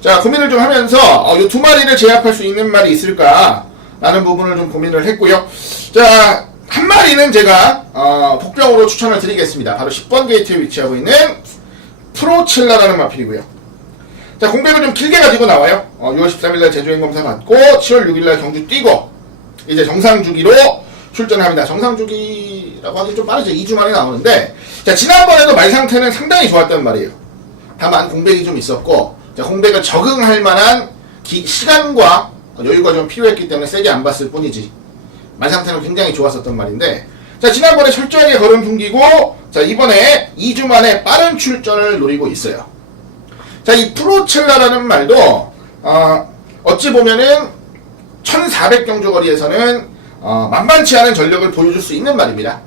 자, 고민을 좀 하면서 이 두 마리를 제압할 수 있는 말이 있을까 라는 부분을 좀 고민을 했고요. 자, 한 마리는 제가 복병으로 추천을 드리겠습니다. 바로 10번 게이트에 위치하고 있는 프로첼라라는 마필이고요. 자, 공백을 좀 길게 가지고 나와요. 6월 13일날 제주행 검사 받고 7월 6일날 경주 뛰고 이제 정상주기로 출전합니다. 정상주기라고 하기 좀 빠르죠. 2주 만에 나오는데, 자, 지난번에도 말 상태는 상당히 좋았단 말이에요. 다만 공백이 좀 있었고, 자, 공백을 적응할 만한 시간과 여유가 좀 필요했기 때문에 세게 안 봤을 뿐이지 말 상태는 굉장히 좋았었단 말인데, 자, 지난번에 철저하게 걸음 숨기고, 자, 이번에 2주 만에 빠른 출전을 노리고 있어요. 자, 이 프로첼라라는 말도 어찌 보면은 1400경주 거리에서는 만만치 않은 전력을 보여줄 수 있는 말입니다.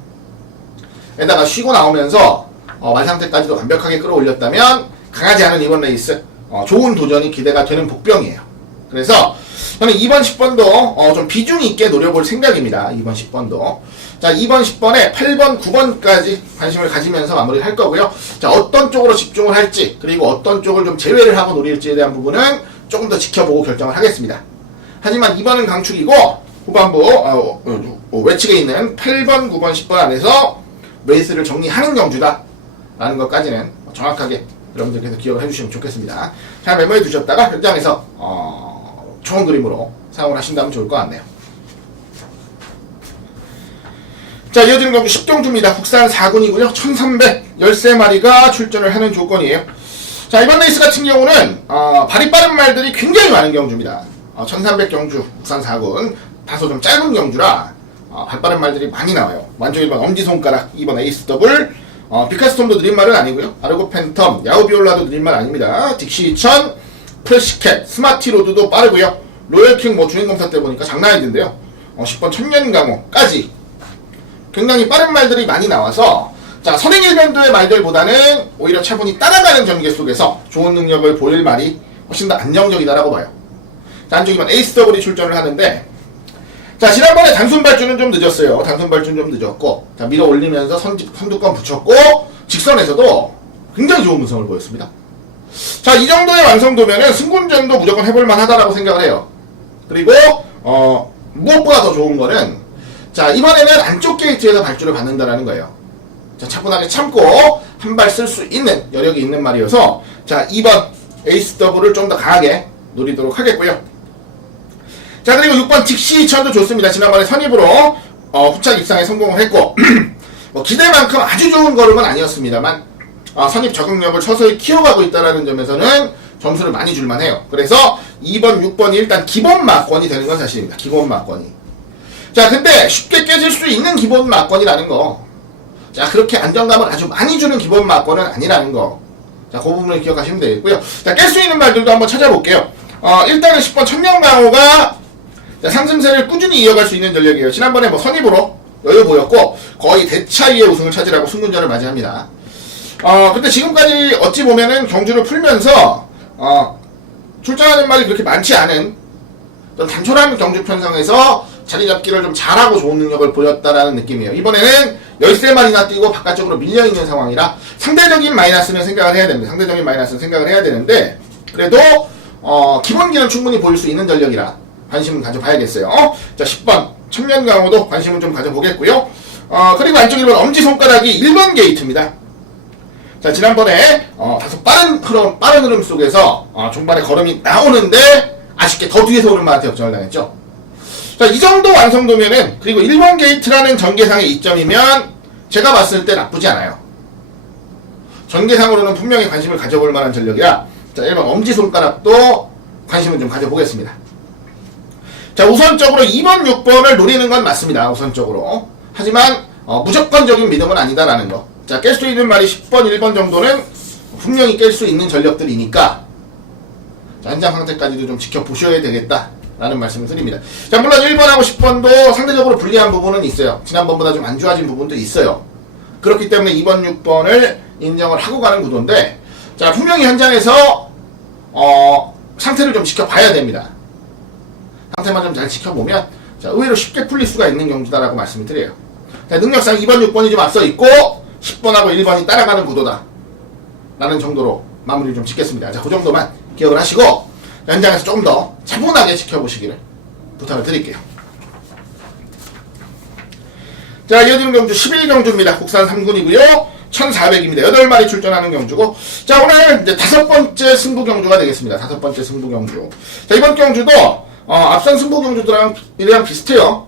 게다가 쉬고 나오면서 말 상태까지도 완벽하게 끌어올렸다면 강하지 않은 이번 레이스 좋은 도전이 기대가 되는 복병이에요. 그래서 저는 2번 10번도 좀 비중 있게 노려볼 생각입니다. 2번 10번도. 자, 2번 10번에 8번 9번까지 관심을 가지면서 마무리를 할 거고요. 자, 어떤 쪽으로 집중을 할지, 그리고 어떤 쪽을 좀 제외를 하고 노릴지에 대한 부분은 조금 더 지켜보고 결정을 하겠습니다. 하지만 2번은 강축이고 후반부 외측에 있는 8번, 9번, 10번 안에서 레이스를 정리하는 경주다 라는 것까지는 정확하게 여러분들께서 기억을 해주시면 좋겠습니다. 잘 메모해 두셨다가 현장에서 좋은 그림으로 사용을 하신다면 좋을 것 같네요. 자, 이어지는 경주 10경주입니다. 국산 4군이고요. 1313마리가 출전을 하는 조건이에요. 자, 이번 레이스 같은 경우는 발이 빠른 말들이 굉장히 많은 경주입니다. 1300경주 국산 4군 다소 좀 짧은 경주라 발 빠른 말들이 많이 나와요. 완전 1번 엄지손가락, 2번 에이스 더블, 비카스톰도 느린 말은 아니고요. 아르고 팬텀, 야우비올라도 느린 말 아닙니다. 딕시 2000, 프레시캣, 스마티로드도 빠르고요. 로열킹 주행검사 때 보니까 장난 아닌데요. 10번 천년강호까지 굉장히 빠른 말들이 많이 나와서, 자, 선행일변도의 말들보다는 오히려 차분히 따라가는 전개 속에서 좋은 능력을 보일 말이 훨씬 더 안정적이다라고 봐요. 자, 안쪽이면 에이스 더블이 출전을 하는데, 자, 지난번에 단순 발주는 좀 늦었어요. 단순 발주는 좀 늦었고, 자, 밀어 올리면서 선두권 붙였고, 직선에서도 굉장히 좋은 분성을 보였습니다. 자, 이 정도의 완성도면은 승군전도 무조건 해볼만 하다라고 생각을 해요. 그리고, 무엇보다 더 좋은 거는, 자, 이번에는 안쪽 게이트에서 발주를 받는다라는 거예요. 자, 차분하게 참고, 한 발 쓸 수 있는 여력이 있는 말이어서, 자, 2번 에이스 더블을 좀 더 강하게 노리도록 하겠고요. 자, 그리고 6번 딕시 2000도 좋습니다. 지난번에 선입으로 후착 입상에 성공을 했고 기대만큼 아주 좋은 걸음은 아니었습니다만 선입 적응력을 서서히 키워가고 있다는 점에서는 점수를 많이 줄만해요. 그래서 2번, 6번이 일단 기본 막권이 되는 건 사실입니다. 기본 막권이. 자, 근데 쉽게 깨질 수 있는 기본 막권이라는 거, 자, 그렇게 안정감을 아주 많이 주는 기본 막권은 아니라는 거, 자, 그 부분을 기억하시면 되겠고요. 자, 깰 수 있는 말들도 한번 찾아볼게요. 일단은 10번 천년강호가 상승세를 꾸준히 이어갈 수 있는 전력이에요. 지난번에 선입으로 여유 보였고 거의 대차이의 우승을 차지하고 승군전을 맞이합니다. 근데 지금까지 어찌 보면은 경주를 풀면서 출전하는 말이 그렇게 많지 않은 좀 단촐한 경주 편성에서 자리 잡기를 좀 잘하고 좋은 능력을 보였다라는 느낌이에요. 이번에는 13마리나 뛰고 바깥쪽으로 밀려있는 상황이라 상대적인 마이너스는 생각을 해야 됩니다. 상대적인 마이너스는 생각을 해야 되는데, 그래도 기본기는 충분히 보일 수 있는 전력이라 관심은 가져봐야겠어요. 자, 10번 천년강호도 관심을 좀 가져보겠고요. 그리고 안쪽 1번 엄지손가락이 1번 게이트입니다. 자, 지난번에 다소 빠른 흐름 속에서 중반에 걸음이 나오는데 아쉽게 더 뒤에서 오는 말한테 역전을 당했죠. 자, 이 정도 완성도면은, 그리고 1번 게이트라는 전개상의 이점이면 제가 봤을 때 나쁘지 않아요. 전개상으로는 분명히 관심을 가져볼 만한 전력이라, 자, 1번 엄지손가락도 관심을 좀 가져보겠습니다. 자, 우선적으로 2번, 6번을 노리는 건 맞습니다. 우선적으로. 하지만 무조건적인 믿음은 아니다라는 거. 자, 깰 수 있는 말이 10번, 1번 정도는 분명히 깰 수 있는 전력들이니까, 자, 현장 상태까지도 좀 지켜보셔야 되겠다 라는 말씀을 드립니다. 자, 물론 1번하고 10번도 상대적으로 불리한 부분은 있어요. 지난번보다 좀 안 좋아진 부분도 있어요. 그렇기 때문에 2번, 6번을 인정을 하고 가는 구도인데, 자, 분명히 현장에서 상태를 좀 지켜봐야 됩니다. 상태만 좀 잘 지켜보면 자, 의외로 쉽게 풀릴 수가 있는 경주다라고 말씀을 드려요. 자, 능력상 2번, 6번이 좀 앞서 있고 10번하고 1번이 따라가는 구도다 라는 정도로 마무리를 좀 짓겠습니다. 자, 그 정도만 기억을 하시고 현장에서 조금 더 차분하게 지켜보시기를 부탁을 드릴게요. 자, 이어지는 경주 11경주입니다. 국산 3군이고요. 1400입니다. 8마리 출전하는 경주고, 자, 오늘 이제 5번째 승부 경주가 되겠습니다. 5번째 승부 경주. 자, 이번 경주도 앞선 승부 경주들이랑 비슷해요.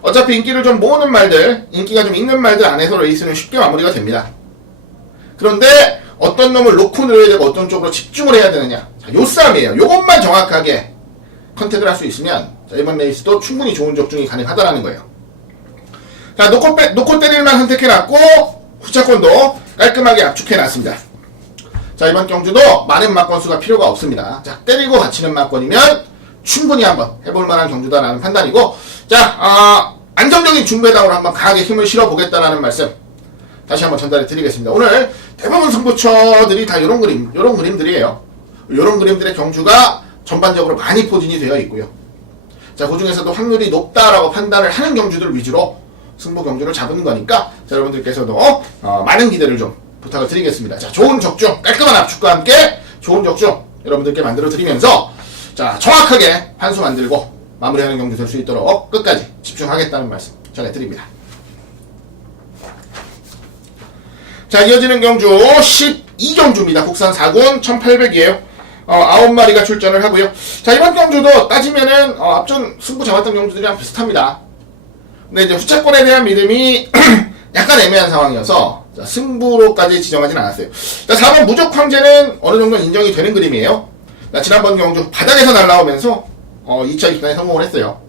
어차피 인기를 좀 모으는 말들, 인기가 좀 있는 말들 안에서 레이스는 쉽게 마무리가 됩니다. 그런데 어떤 놈을 놓고 늘어야 되고 어떤 쪽으로 집중을 해야 되느냐, 자, 요 싸움이에요. 요것만 정확하게 컨택을 할 수 있으면 자, 이번 레이스도 충분히 좋은 적중이 가능하다라는 거예요. 자, 놓고 때릴만 선택해놨고 후차권도 깔끔하게 압축해놨습니다. 자, 이번 경주도 많은 막권수가 필요가 없습니다. 자, 때리고 갇히는 막권이면 충분히 한번 해볼만한 경주다라는 판단이고, 자, 안정적인 중배당으로 한번 강하게 힘을 실어보겠다라는 말씀 다시 한번 전달해 드리겠습니다. 오늘 대부분 승부처들이 다 요런 그림들이에요. 요런 그림들의 경주가 전반적으로 많이 포진이 되어 있고요. 자, 그 중에서도 확률이 높다라고 판단을 하는 경주들 위주로 승부 경주를 잡은 거니까 자, 여러분들께서도 많은 기대를 좀 부탁을 드리겠습니다. 자, 좋은 적중, 깔끔한 압축과 함께 좋은 적중 여러분들께 만들어 드리면서 자, 정확하게 판수 만들고 마무리하는 경주 될 수 있도록 끝까지 집중하겠다는 말씀 전해드립니다. 자, 이어지는 경주 12경주입니다. 국산 4군 1800이에요. 9마리가 출전을 하고요. 자, 이번 경주도 따지면은 앞전 승부 잡았던 경주들이랑 비슷합니다. 근데 이제 후차권에 대한 믿음이 약간 애매한 상황이어서 자, 승부로까지 지정하진 않았어요. 자, 4번 무적 황제는 어느 정도 인정이 되는 그림이에요. 자, 지난번 경주 바닥에서 날라오면서 2차 입단에 성공을 했어요.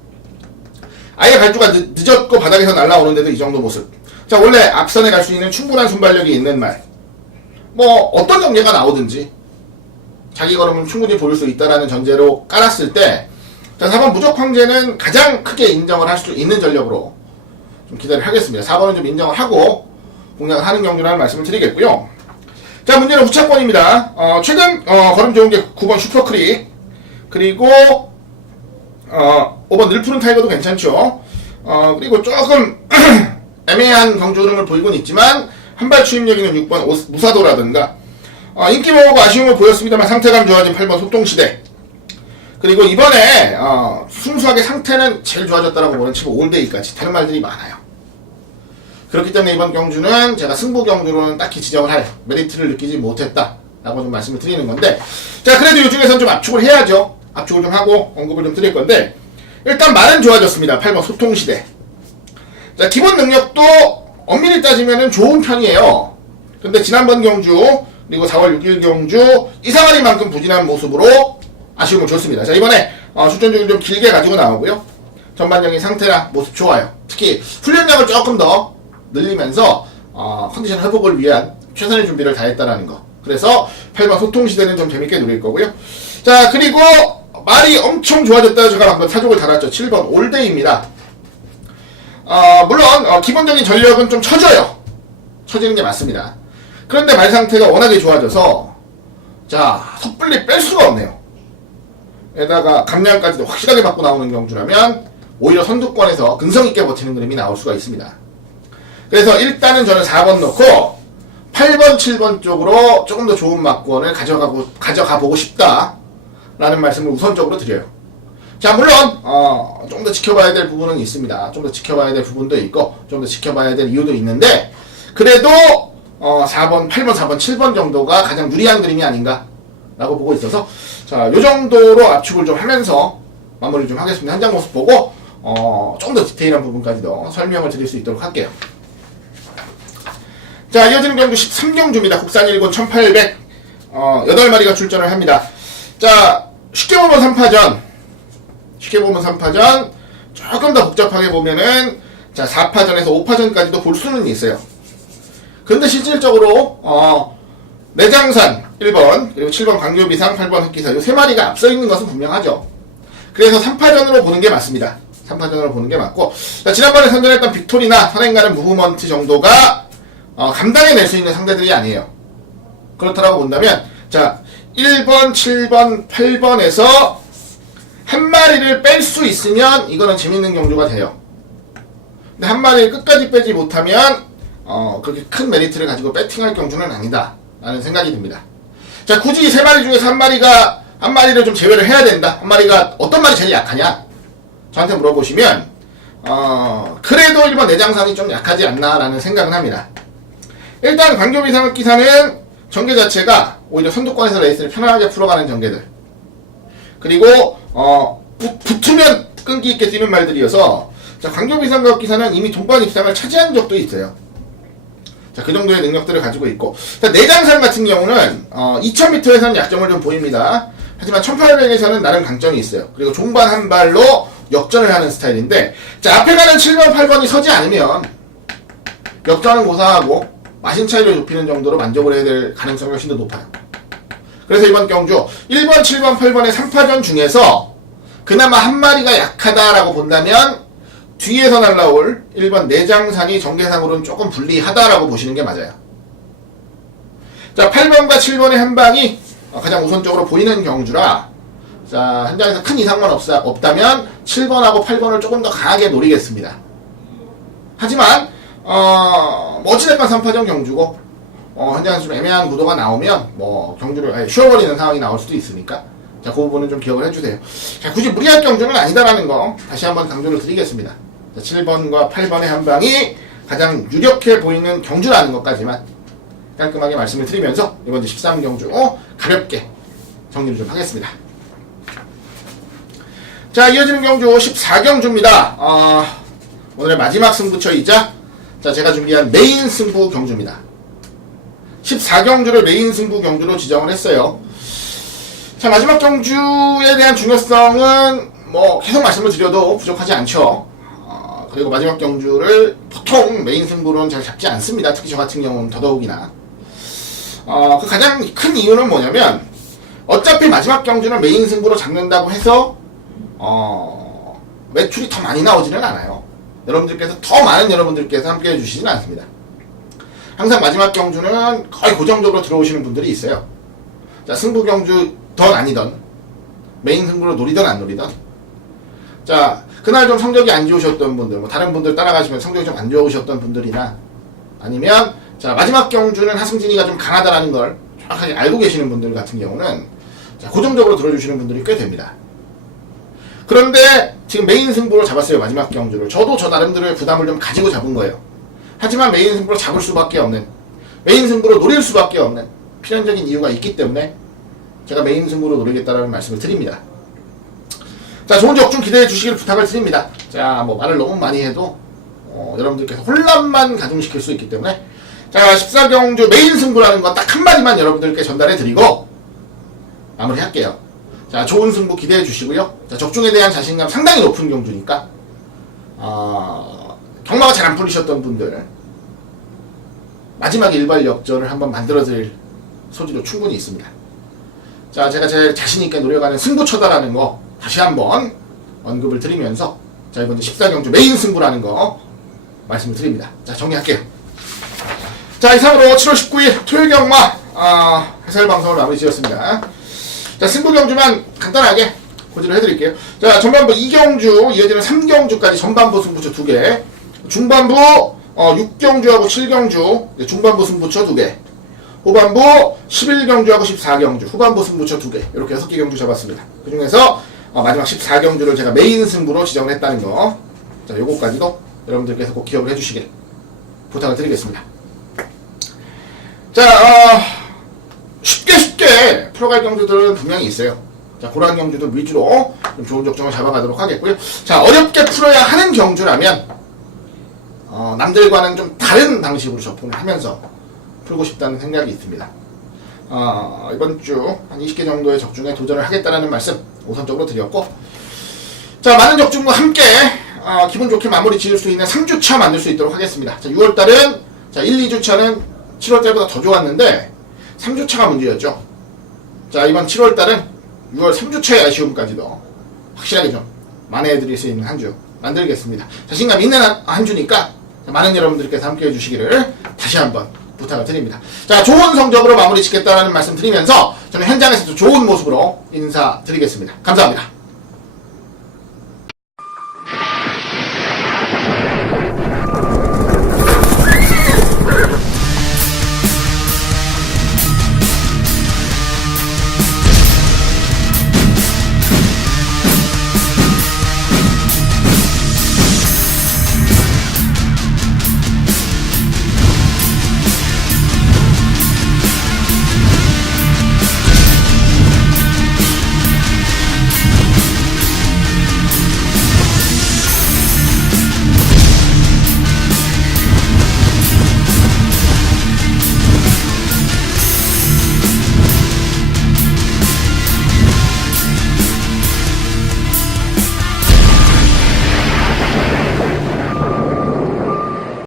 아예 갈주가 늦었고 바닥에서 날라오는데도 이 정도 모습. 자, 원래 앞선에 갈 수 있는 충분한 순발력이 있는 말, 뭐 어떤 경계가 나오든지 자기 걸음을 충분히 보일 수 있다라는 전제로 깔았을 때, 자, 4번 무적 황제는 가장 크게 인정을 할 수 있는 전력으로 좀 기대를 하겠습니다. 4번은 좀 인정을 하고 공략을 하는 경주라는 말씀을 드리겠고요. 자, 문제는 후차권입니다. 최근 걸음 좋은 게 9번 슈퍼크릭, 그리고 5번 늘푸른 타이거도 괜찮죠. 그리고 조금 애매한 경주 흐름을 보이곤 있지만 한발 추임력 있는 6번 무사도라든가, 인기 모으고 아쉬움을 보였습니다만 상태감 좋아진 8번 소통시대, 그리고 이번에 순수하게 상태는 제일 좋아졌다라고 보는 7번 올데이까지 다른 말들이 많아요. 그렇기 때문에 이번 경주는 제가 승부 경주로는 딱히 지정을 할 메리트를 느끼지 못했다 라고 좀 말씀을 드리는 건데, 자, 그래도 이 중에서는 좀 압축을 해야죠. 압축을 좀 하고 언급을 좀 드릴 건데, 일단 말은 좋아졌습니다. 8번 소통시대. 자, 기본 능력도 엄밀히 따지면은 좋은 편이에요. 근데 지난번 경주 그리고 4월 6일 경주 이상하리만큼 부진한 모습으로 아쉬움을 줬습니다. 자, 이번에 출전 중을 좀 길게 가지고 나오고요. 전반적인 상태나 모습 좋아요. 특히 훈련량을 조금 더 늘리면서 컨디션 회복을 위한 최선의 준비를 다했다라는 거. 그래서 8번 소통시대는 좀 재밌게 누릴 거고요. 자, 그리고 말이 엄청 좋아졌다 제가 한번 사족을 달았죠. 7번 올데이입니다. 물론 기본적인 전력은 좀 처져요. 처지는 게 맞습니다. 그런데 말 상태가 워낙에 좋아져서 자, 섣불리 뺄 수가 없네요. 게다가 감량까지도 확실하게 받고 나오는 경주라면 오히려 선두권에서 근성있게 버티는 그림이 나올 수가 있습니다. 그래서 일단은 저는 4번 놓고 8번, 7번 쪽으로 조금 더 좋은 막권을 가져가 보고 싶다 라는 말씀을 우선적으로 드려요. 자, 물론 좀 더 지켜봐야 될 부분은 있습니다. 좀 더 지켜봐야 될 부분도 있고 좀 더 지켜봐야 될 이유도 있는데, 그래도 4번, 8번, 4번, 7번 정도가 가장 유리한 그림이 아닌가 라고 보고 있어서 자, 요 정도로 압축을 좀 하면서 마무리 좀 하겠습니다. 현장 모습 보고 좀 더 디테일한 부분까지도 설명을 드릴 수 있도록 할게요. 자, 이어지는 경주 13경주입니다. 국산 1군 1800 8마리가 출전을 합니다. 자, 쉽게 보면 3파전, 조금 더 복잡하게 보면은 자, 4파전에서 5파전까지도 볼 수는 있어요. 근데 실질적으로 내장산 1번, 그리고 7번 광교비상, 8번 흑기사 이 3마리가 앞서 있는 것은 분명하죠. 그래서 3파전으로 보는 게 맞습니다. 3파전으로 보는 게 맞고, 자, 지난번에 선전했던 빅토리나 선행가는 무브먼트 정도가 감당해낼 수 있는 상대들이 아니에요. 그렇다라고 본다면, 자, 1번, 7번, 8번에서 한 마리를 뺄 수 있으면 이거는 재밌는 경주가 돼요. 근데 한 마리를 끝까지 빼지 못하면 그렇게 큰 메리트를 가지고 배팅할 경주는 아니다 라는 생각이 듭니다. 자, 굳이 세 마리 중에서 한 마리를 좀 제외를 해야 된다. 한 마리가 어떤 말이 제일 약하냐? 저한테 물어보시면 그래도 1번 내장산이 좀 약하지 않나 라는 생각은 합니다. 일단 광교비 상업기사는 전개 자체가 오히려 선두권에서 레이스를 편안하게 풀어가는 전개들, 그리고 붙으면 끈기 있게 뛰는 말들이어서, 자, 광교비 상업기사는 이미 동반 입상을 차지한 적도 있어요. 자, 그 정도의 능력들을 가지고 있고, 자, 내장산 같은 경우는 2000m에서는 약점을 좀 보입니다. 하지만 1800에서는 나름 강점이 있어요. 그리고 종반 한 발로 역전을 하는 스타일인데, 자, 앞에 가는 7번, 8번이 서지 않으면 역전은 고사하고 마신 차이를 좁히는 정도로 만족을 해야 될 가능성이 훨씬 더 높아요. 그래서 이번 경주 1번, 7번, 8번의 3파전 중에서 그나마 한 마리가 약하다라고 본다면 뒤에서 날라올 1번 내장산이 전개상으로는 조금 불리하다라고 보시는 게 맞아요. 자, 8번과 7번의 한 방이 가장 우선적으로 보이는 경주라, 자, 현장에서 큰 이상만 없다면 7번하고 8번을 조금 더 강하게 노리겠습니다. 하지만 어찌됐건 3파전 경주고 현장에서 좀 애매한 구도가 나오면 경주를 쉬어버리는 상황이 나올 수도 있으니까, 자, 그 부분은 좀 기억을 해주세요. 자, 굳이 무리할 경주는 아니다라는 거 다시 한번 강조를 드리겠습니다. 자, 7번과 8번의 한 방이 가장 유력해 보이는 경주라는 것까지만 깔끔하게 말씀을 드리면서 이번 13경주 가볍게 정리를 좀 하겠습니다. 자, 이어지는 경주 14경주입니다. 오늘의 마지막 승부처이자, 자, 제가 준비한 메인 승부 경주입니다. 14경주를 메인 승부 경주로 지정을 했어요. 자, 마지막 경주에 대한 중요성은 계속 말씀을 드려도 부족하지 않죠. 그리고 마지막 경주를 보통 메인 승부로는 잘 잡지 않습니다. 특히 저 같은 경우는 더더욱이나. 그 가장 큰 이유는 뭐냐면, 어차피 마지막 경주는 메인 승부로 잡는다고 해서 매출이 더 많이 나오지는 않아요. 여러분들께서, 더 많은 여러분들께서 함께 해주시지는 않습니다. 항상 마지막 경주는 거의 고정적으로 들어오시는 분들이 있어요. 자, 승부 경주던 아니던, 메인 승부로 노리던 안 노리던, 자, 그날 좀 성적이 안 좋으셨던 분들, 다른 분들 따라가시면 성적이 좀 안 좋으셨던 분들이나, 아니면 자, 마지막 경주는 하승진이가 좀 강하다라는 걸 정확하게 알고 계시는 분들 같은 경우는, 자, 고정적으로 들어주시는 분들이 꽤 됩니다. 그런데 지금 메인 승부로 잡았어요, 마지막 경주를. 저도 저 나름대로의 부담을 좀 가지고 잡은 거예요. 하지만 메인 승부로 잡을 수밖에 없는, 메인 승부로 노릴 수밖에 없는 필연적인 이유가 있기 때문에 제가 메인 승부로 노리겠다라는 말씀을 드립니다. 자, 좋은 적중 기대해 주시길 부탁을 드립니다. 자, 말을 너무 많이 해도 여러분들께서 혼란만 가중시킬 수 있기 때문에, 자, 14경주 메인 승부라는 건 딱 한마디만 여러분들께 전달해 드리고 마무리 할게요. 자, 좋은 승부 기대해 주시고요. 자, 적중에 대한 자신감 상당히 높은 경주니까, 경마가 잘 안 풀리셨던 분들, 마지막 일발 역전을 한번 만들어 드릴 소지도 충분히 있습니다. 자, 제가 제일 자신있게 노려가는 승부처다라는 거 다시 한번 언급을 드리면서, 자, 이번 14경주 메인 승부라는 거 말씀을 드립니다. 자, 정리할게요. 자, 이상으로 7월 19일 토요일 경마 해설 방송을 마무리 지었습니다. 자, 승부 경주만 간단하게 고지를 해드릴게요. 자, 전반부 2경주, 이어지는 3경주까지 전반부 승부처 2개, 중반부 6경주하고 7경주 중반부 승부처 2개, 후반부 11경주하고 14경주 후반부 승부처 2개, 이렇게 6개 경주 잡았습니다. 그 중에서 마지막 14경주를 제가 메인 승부로 지정을 했다는 거, 자, 요거까지도 여러분들께서 꼭 기억을 해주시길 부탁을 드리겠습니다. 자, 쉽게 풀어갈 경주들은 분명히 있어요. 자, 그러한 경주들 위주로 좀 좋은 적정을 잡아가도록 하겠고요. 자, 어렵게 풀어야 하는 경주라면 남들과는 좀 다른 방식으로 접근을 하면서 풀고 싶다는 생각이 있습니다. 이번 주 한 20개 정도의 적중에 도전을 하겠다는 말씀 우선적으로 드렸고, 자, 많은 적중과 함께 기분 좋게 마무리 지을 수 있는 3주차 만들 수 있도록 하겠습니다. 자, 6월달은, 자, 1, 2주차는 7월달보다 더 좋았는데 3주차가 문제였죠. 자, 이번 7월달은 6월 3주차의 아쉬움까지도 확실하게 좀 만회해드릴 수 있는 한 주 만들겠습니다. 자신감 있는 한 주니까 많은 여러분들께서 함께 해주시기를 다시 한번 부탁을 드립니다. 자, 좋은 성적으로 마무리 짓겠다는 말씀 드리면서 저는 현장에서도 좋은 모습으로 인사드리겠습니다. 감사합니다.